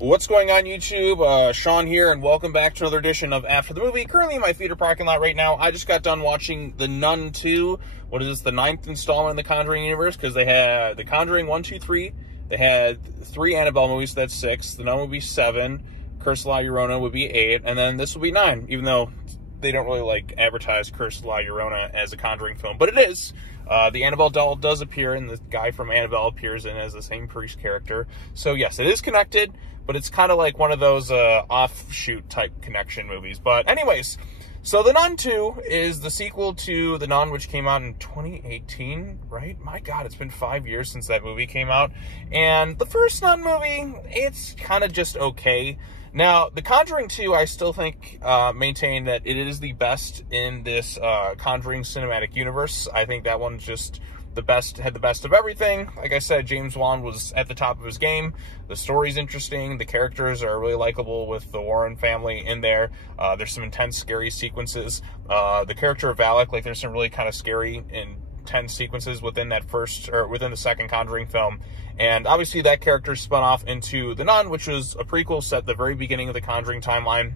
What's going on, YouTube? Sean here, and welcome back to another edition of After the Movie. Currently in my theater parking lot right now. I just got done watching The Nun 2. What is this, the 9th installment in the Conjuring Universe? Because they had The Conjuring 1, 2, 3. They had 3 Annabelle movies, so that's 6. The Nun would be 7. Curse of La Llorona would be 8. And then this will be 9, even though they don't really, advertise Curse of La Llorona as a Conjuring film. But it is. The Annabelle doll does appear, and the guy from Annabelle appears in as the same priest character. So, yes, it is connected, but it's kind of like one of those offshoot type connection movies. But anyways, so The Nun 2 is the sequel to The Nun, which came out in 2018, right? My God, it's been 5 years since that movie came out. And the first Nun movie, it's kind of just okay. Now, The Conjuring 2, I still think, maintain that it is the best in this Conjuring cinematic universe. I think that one's just the best, had the best of everything. Like I said, James Wan was at the top of his game. The story's interesting. The characters are really likable with the Warren family in there. There's some intense, scary sequences. The character of Valak, there's some really kind of scary and intense sequences within that first, or within the second Conjuring film. And obviously that character spun off into The Nun, which was a prequel set at the very beginning of the Conjuring timeline.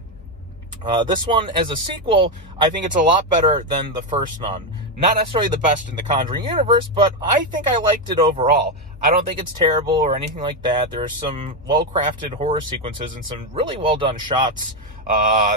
This one, as a sequel, I think it's a lot better than the first Nun. Not necessarily the best in the Conjuring universe, but I think I liked it overall. I don't think it's terrible or anything like that. There's some well-crafted horror sequences and some really well-done shots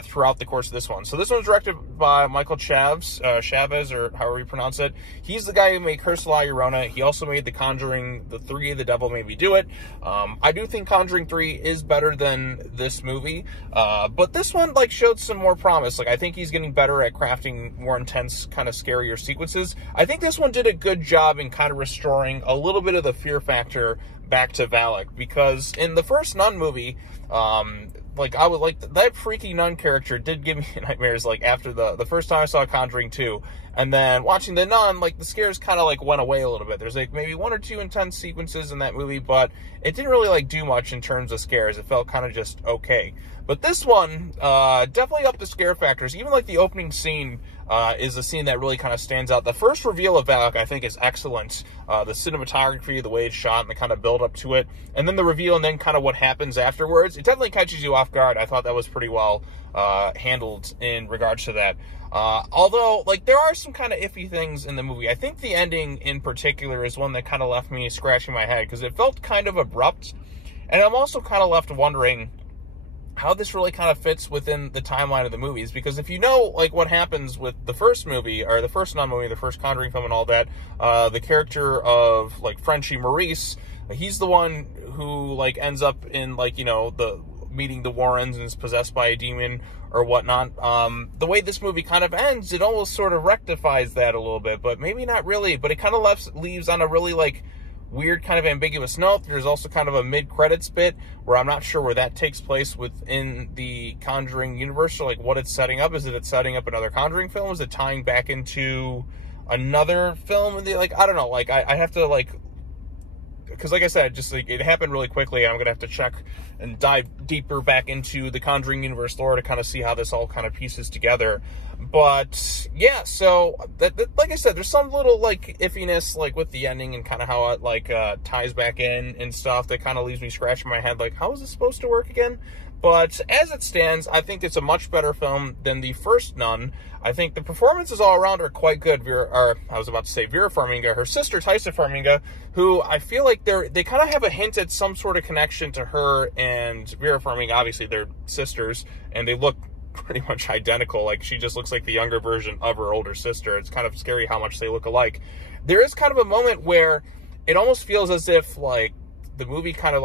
throughout the course of this one. So this one's directed by Michael Chavez, or however you pronounce it. He's the guy who made Curse of La Llorona. He also made The Conjuring, The 3, The Devil Made Me Do It. I do think Conjuring 3 is better than this movie, but this one, showed some more promise. I think he's getting better at crafting more intense, kind of scarier sequences. I think this one did a good job in kind of restoring a little bit of the fear factor back to Valak, because in the first Nun movie, I would that freaky nun character did give me nightmares, after the first time I saw Conjuring 2. And then watching The Nun, the scares kind of, went away a little bit. There's, maybe 1 or 2 intense sequences in that movie, but it didn't really, do much in terms of scares. It felt kind of just okay. But this one, definitely upped the scare factors. Even, the opening scene is a scene that really kind of stands out. The first reveal of Valak, I think, is excellent. The cinematography, the way it's shot, and the kind of build up to it. And then the reveal, and then kind of what happens afterwards. It definitely catches you off guard. I thought that was pretty well handled in regards to that. Although, there are some kind of iffy things in the movie. I think the ending in particular is one that kind of left me scratching my head, because it felt kind of abrupt. And I'm also kind of left wondering how this really kind of fits within the timeline of the movies. Because if you know, what happens with the first movie, or the first Nun movie, the first Conjuring film and all that, the character of, Frenchie Maurice, he's the one who, ends up in, the meeting the Warrens and is possessed by a demon or whatnot. The way this movie kind of ends, it almost sort of rectifies that a little bit, but maybe not really. But it kind of leaves on a really, weird kind of ambiguous note. There's also kind of a mid-credits bit where I'm not sure where that takes place within the Conjuring universe, or what it's setting up. Is it setting up another Conjuring film? Is it tying back into another film? I don't know. I have to, because I said, just it happened really quickly. I'm gonna have to check and dive deeper back into the Conjuring universe lore to kind of see how this all kind of pieces together. But yeah, so that like I said, there's some little iffiness with the ending and kind of how it ties back in and stuff that kind of leaves me scratching my head, how is this supposed to work again? But as it stands, I think it's a much better film than the first Nun. I think the performances all around are quite good. Vera Farmiga, her sister Taissa Farmiga, who I feel like they kind of have a hint at some sort of connection to her and Vera Farmiga. Obviously, they're sisters, and they look pretty much identical. She just looks like the younger version of her older sister. It's kind of scary how much they look alike. There is kind of a moment where it almost feels as if the movie kind of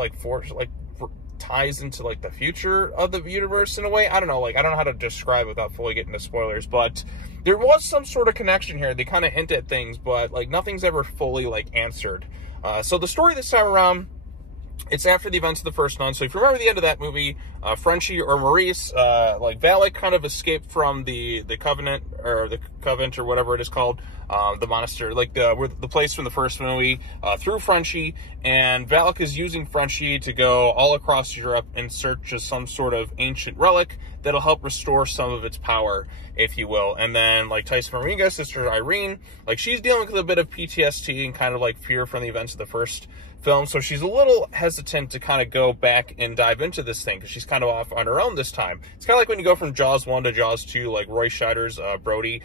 ties into the future of the universe in a way. I don't know, I don't know how to describe it without fully getting into spoilers, but there was some sort of connection here. They kind of hint at things, but nothing's ever fully answered. So the story this time around, it's after the events of the first Nun. So if you remember the end of that movie, Frenchie or Maurice, Valak kind of escaped from the Covenant, or the Convent, or whatever it is called, the monastery, the place from the first movie, through Frenchie, and Valak is using Frenchie to go all across Europe in search of some sort of ancient relic that'll help restore some of its power, if you will. And then, Taissa Farmiga, Sister Irene, she's dealing with a bit of PTSD and kind of, fear from the events of the first film, so she's a little hesitant to kind of go back and dive into this thing, because she's kind of off on her own this time. It's kind of like when you go from Jaws 1 to Jaws 2, like Roy Scheider's Brody.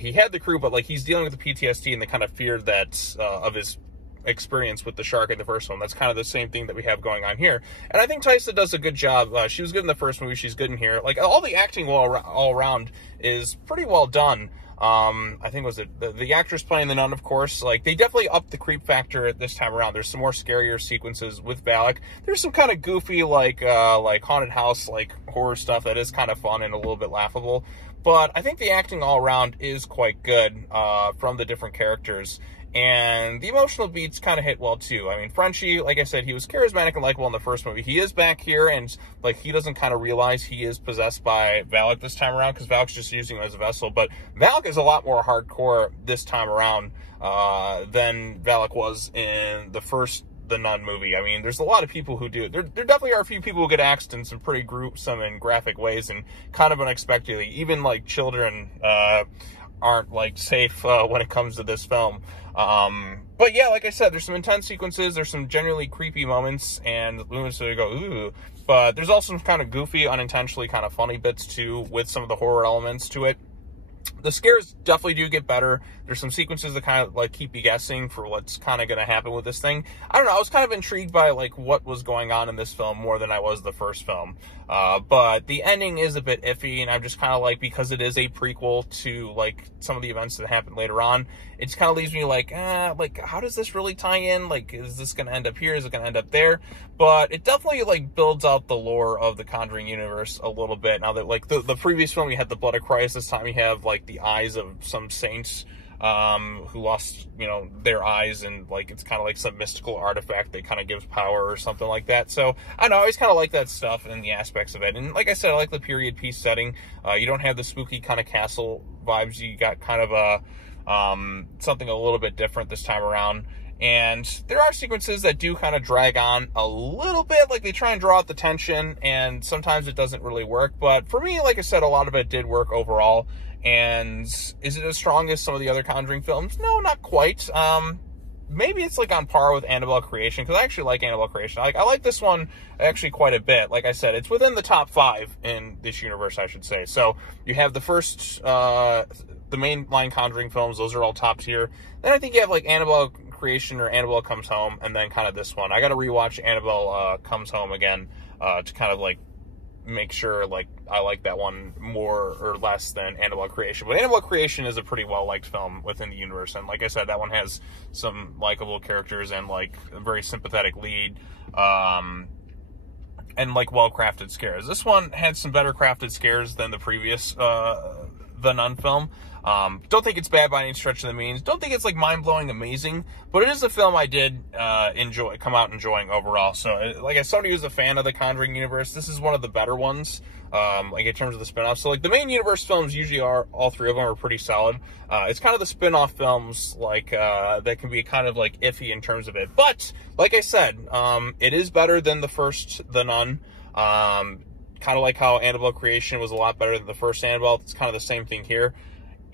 He had the crew, but like he's dealing with the PTSD and the kind of fear that of his experience with the shark in the first one. That's kind of the same thing that we have going on here. And I think Taissa does a good job. She was good in the first movie. She's good in here. Like, all the acting all around is pretty well done. I think was it the actress playing the nun, of course. Like, they definitely upped the creep factor this time around. There's some more scarier sequences with Valak. There's some kind of goofy, like haunted house, like horror stuff that is kind of fun and a little bit laughable. But I think the acting all around is quite good from the different characters. And the emotional beats kind of hit well, too. I mean, Frenchie, like I said, he was charismatic and likable in the first movie. He is back here, and, like, he doesn't kind of realize he is possessed by Valak this time around, because Valak's just using him as a vessel. But Valak is a lot more hardcore this time around than Valak was in the Nun movie. I mean, there's a lot of people who do it. There definitely are a few people who get axed in some pretty gruesome and graphic ways, and kind of unexpectedly. Even, like, children aren't, like, safe when it comes to this film. But yeah, like I said, there's some intense sequences, there's some genuinely creepy moments, and moments that go, ooh, but there's also some kind of goofy, unintentionally kind of funny bits, too, with some of the horror elements to it. The scares definitely do get better. There's some sequences that kind of, like, keep you guessing for what's kind of going to happen with this thing. I don't know, I was kind of intrigued by, like, what was going on in this film more than I was the first film. But the ending is a bit iffy, and I'm just kind of like, because it is a prequel to, like, some of the events that happened later on, it just kind of leaves me like, how does this really tie in? Like, is this going to end up here? Is it going to end up there? But it definitely, like, builds out the lore of the Conjuring universe a little bit. Now that, like, the previous film, you had the Blood of Christ. This time you have, like, the eyes of some saints who lost, you know, their eyes, and, like, it's kind of like some mystical artifact that kind of gives power or something like that. So, I don't know, I always kind of like that stuff and the aspects of it. And like I said, I like the period piece setting. You don't have the spooky kind of castle vibes. You got kind of a something a little bit different this time around. And there are sequences that do kind of drag on a little bit, like they try and draw out the tension, and sometimes it doesn't really work. But for me, like I said, a lot of it did work overall. And is it as strong as some of the other Conjuring films? No, not quite. Maybe it's, like, on par with Annabelle Creation, because I actually like Annabelle Creation. I like this one actually quite a bit. Like I said, it's within the top 5 in this universe, I should say. So you have the first, the mainline Conjuring films, those are all top tier. Then I think you have, like, Annabelle Creation or Annabelle Comes Home, and then kind of this one. I got to rewatch Annabelle Comes Home again to kind of, like, make sure, like, I like that one more or less than Annabelle Creation. But Annabelle Creation is a pretty well-liked film within the universe, and like I said, that one has some likable characters and, like, a very sympathetic lead, and, like, well-crafted scares. This one had some better crafted scares than the previous The Nun film. Don't think it's bad by any stretch of the means. Don't think it's, like, mind-blowing amazing, but it is a film I did come out enjoying overall. So, like, as somebody who's a fan of the Conjuring universe, this is one of the better ones, like, in terms of the spin-offs. So, like, the main universe films usually are, all 3 of them are pretty solid. It's kind of the spin-off films, like, that can be kind of, like, iffy in terms of it. But, like I said, it is better than the first The Nun. Kind of like how Annabelle Creation was a lot better than the first Annabelle. It's kind of the same thing here.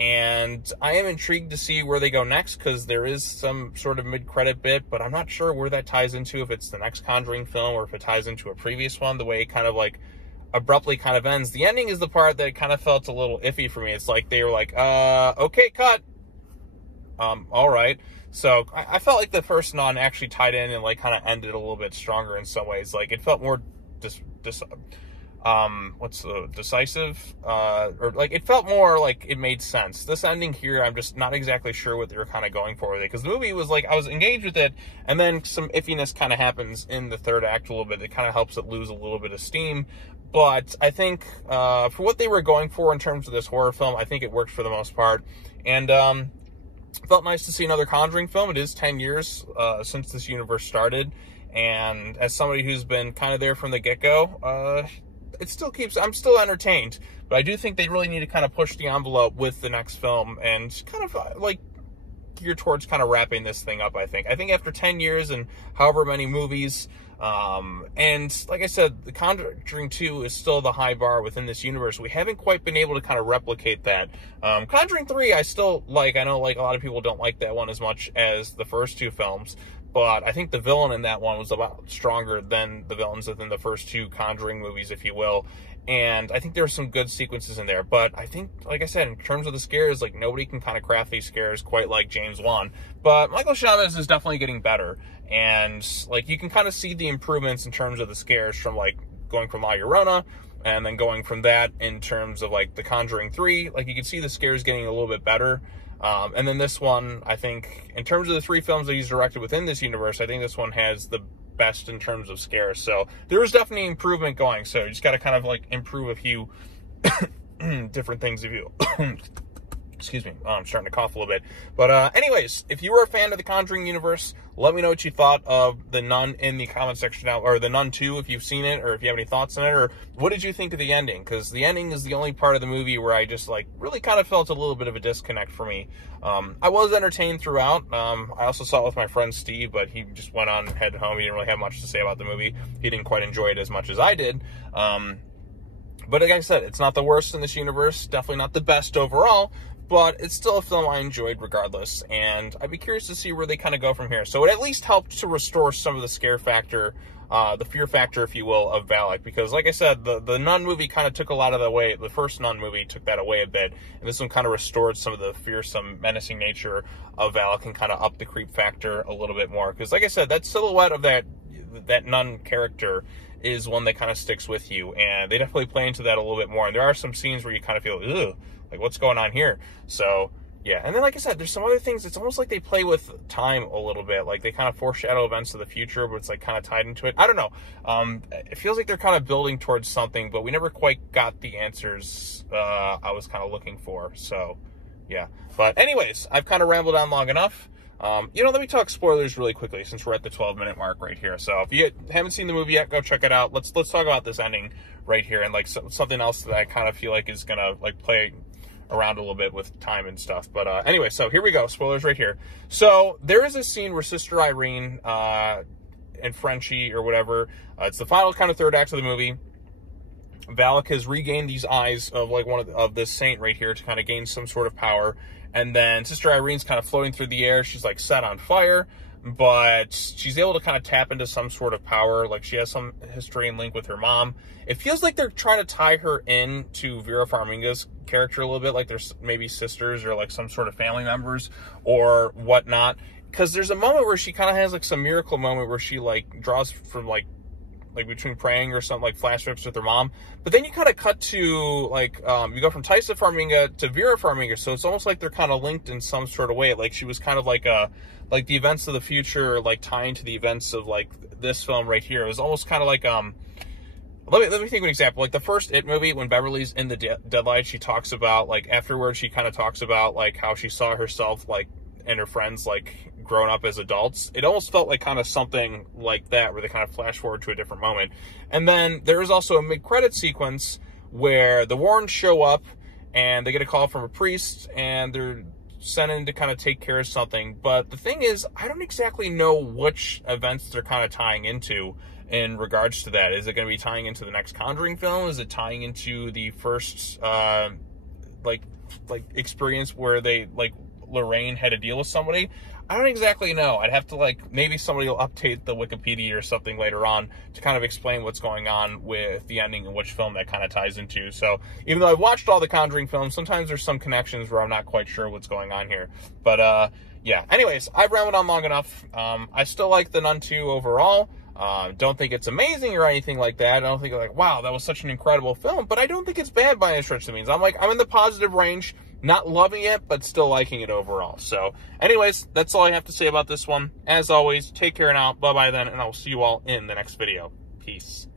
And I am intrigued to see where they go next, because there is some sort of mid-credit bit, but I'm not sure where that ties into, if it's the next Conjuring film or if it ties into a previous one, the way it kind of, like, abruptly kind of ends. The ending is the part that kind of felt a little iffy for me. It's like they were like, okay, cut. All right. So I felt like the first Nun actually tied in and, like, kind of ended a little bit stronger in some ways. Like, it felt more decisive, or, like, it felt more like it made sense. This ending here, I'm just not exactly sure what they were kind of going for with it, because the movie was, like, I was engaged with it, and then some iffiness kind of happens in the third act a little bit that kind of helps it lose a little bit of steam. But I think, for what they were going for in terms of this horror film, I think it worked for the most part. And, felt nice to see another Conjuring film. It is 10 years, since this universe started. And as somebody who's been kind of there from the get-go, it still I'm still entertained, but I do think they really need to kind of push the envelope with the next film and kind of, like, gear towards kind of wrapping this thing up, I think. I think after 10 years and however many movies, and like I said, The Conjuring 2 is still the high bar within this universe. We haven't quite been able to kind of replicate that. Conjuring 3, I still like. I know, like, a lot of people don't like that one as much as the first 2 films, but I think the villain in that one was about stronger than the villains within the first two Conjuring movies, if you will. And I think there were some good sequences in there. But I think, like I said, in terms of the scares, like, nobody can kind of craft these scares quite like James Wan. But Michael Chavez is definitely getting better. And, like, you can kind of see the improvements in terms of the scares from, like, going from La Llorona and then going from that in terms of, like, The Conjuring 3. Like, you can see the scares getting a little bit better. And then this one, I think, in terms of the 3 films that he's directed within this universe, I think this one has the best in terms of scares. So there is definitely improvement going. So you just got to kind of, like, improve a few different things if you... Excuse me, I'm starting to cough a little bit. But anyways, if you were a fan of the Conjuring universe, let me know what you thought of The Nun in the comment section now, or The Nun 2 if you've seen it, or if you have any thoughts on it, or what did you think of the ending? Because the ending is the only part of the movie where I just, like, really kind of felt a little bit of a disconnect for me. I was entertained throughout. I also saw it with my friend Steve, but he just went on, headed home. He didn't really have much to say about the movie. He didn't quite enjoy it as much as I did. But like I said, it's not the worst in this universe, definitely not the best overall, but it's still a film I enjoyed regardless, and I'd be curious to see where they kind of go from here. So it at least helped to restore some of the scare factor, the fear factor, if you will, of Valak, because like I said, the Nun movie kind of took a lot of the way, the first Nun movie took that away a bit, and this one kind of restored some of the fearsome, menacing nature of Valak and kind of upped the creep factor a little bit more, because like I said, that silhouette of that Nun character is one that kind of sticks with you, and they definitely play into that a little bit more, and there are some scenes where you kind of feel, ugh, like, what's going on here? So, yeah. And then, like I said, there's some other things. It's almost like they play with time a little bit. Like, they kind of foreshadow events of the future, but it's, like, kind of tied into it. I don't know. It feels like they're kind of building towards something, but we never quite got the answers I was kind of looking for. So, yeah. But anyways, I've kind of rambled on long enough. Let me talk spoilers really quickly since we're at the 12-minute mark right here. So if you haven't seen the movie yet, go check it out. Let's talk about this ending right here, and, like, something else that I kind of feel like is going to, like, play around a little bit with time and stuff. But anyway, so here we go. Spoilers right here. So there is a scene where Sister Irene and Frenchie or whatever, it's the final kind of third act of the movie. Valak has regained these eyes of, like, one of this saint right here to kind of gain some sort of power. And then Sister Irene's kind of floating through the air. She's, like, set on fire, but she's able to kind of tap into some sort of power. Like, she has some history and link with her mom. It feels like they're trying to tie her in to Vera Farmiga's character a little bit, like there's maybe sisters or, like, some sort of family members or whatnot. Because there's a moment where she kind of has, like, some miracle moment where she, like, draws from, like between praying or something, like flashbacks with her mom. But then you kind of cut to, like, you go from Taissa Farmiga to Vera Farmiga, so it's almost like they're kind of linked in some sort of way. Like, she was kind of like the events of the future, like, tying to the events of, like, this film right here. It was almost kind of like, let me think of an example. Like, the first It movie, when Beverly's in the deadlight, she talks about, like, afterwards, she kind of talks about, like, how she saw herself, like, and her friends, like, grown up as adults. It almost felt like kind of something like that, where they kind of flash forward to a different moment. And then there is also a mid-credit sequence where the Warrens show up and they get a call from a priest and they're sent in to kind of take care of something. But the thing is, I don't exactly know which events they're kind of tying into in regards to that. Is it going to be tying into the next Conjuring film? Is it tying into the first like experience where they, like, Lorraine had to deal with somebody? I don't exactly know. I'd have to, like, maybe somebody will update the Wikipedia or something later on to kind of explain what's going on with the ending and which film that kind of ties into. So even though I've watched all the Conjuring films, sometimes there's some connections where I'm not quite sure what's going on here. But yeah, anyways, I've rambled on long enough. I still like The Nun 2 overall. Don't think it's amazing or anything like that. I don't think, like, wow, that was such an incredible film, but I don't think it's bad by any stretch of the means. I'm in the positive range, not loving it, but still liking it overall. So anyways, that's all I have to say about this one. As always, take care now. Bye-bye then, and I'll see you all in the next video. Peace.